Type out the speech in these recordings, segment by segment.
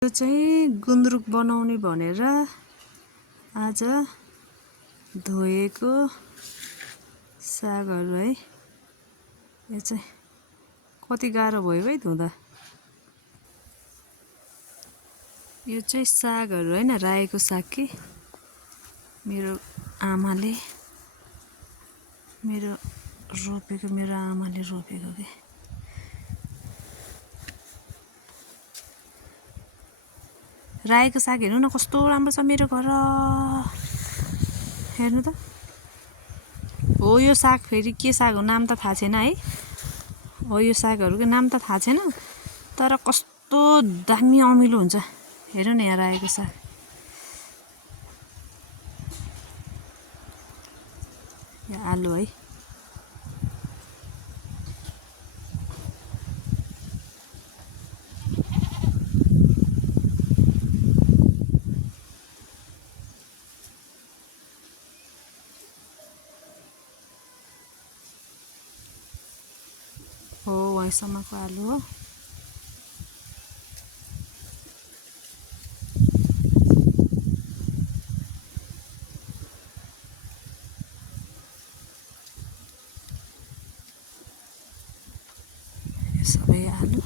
यो चाहिँ गुन्द्रुक बनाउने भनेर आज धोएको सागहरू है। यो चाहिँ कति गाह्रो भयो है धुँदा। यो चाहिँ सागहरू हैन, रायोको साग कि मेरो आमाले मेरो आमाले रोपेको के। रायोको साग हेर्नु न कस्तो राम्रो छ मेरो घर। हेर्नु त। हो यो साग फेरि के साग हो नाम त थाहा छैन है। हो यो सागहरूको नाम त थाहा छैन, तर कस्तो दामी अमिलो हुन्छ। हेर्नु न यहाँ रायोको साग। यहाँ आलु है। हो वहीँसम्मको आलु हो। सबै आलु।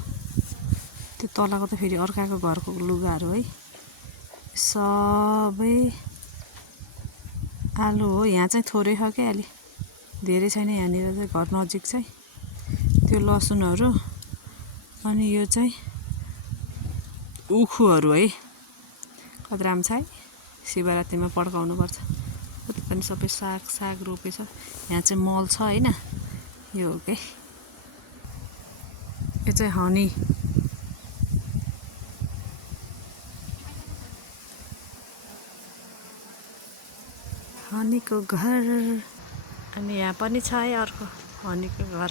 त्यो तलको त फेरि अर्काको घरको लुगाहरू है। सबै आलु हो। यहाँ चाहिँ थोरै छ क्या अलि, धेरै छैन यहाँनिर चाहिँ घर नजिक चाहिँ। त्यो लसुनहरू अनि यो चाहिँ उखुहरू है। कति राम्रो छ है। शिवरात्रिमा पड्काउनु पर्छ। कति पनि सबै साग रोपेछ। यहाँ चाहिँ मल छ हैन। यो हो के। यो चाहिँ हनी। हनीको घर। अनि यहाँ पनि छ है अर्को हनीको घर।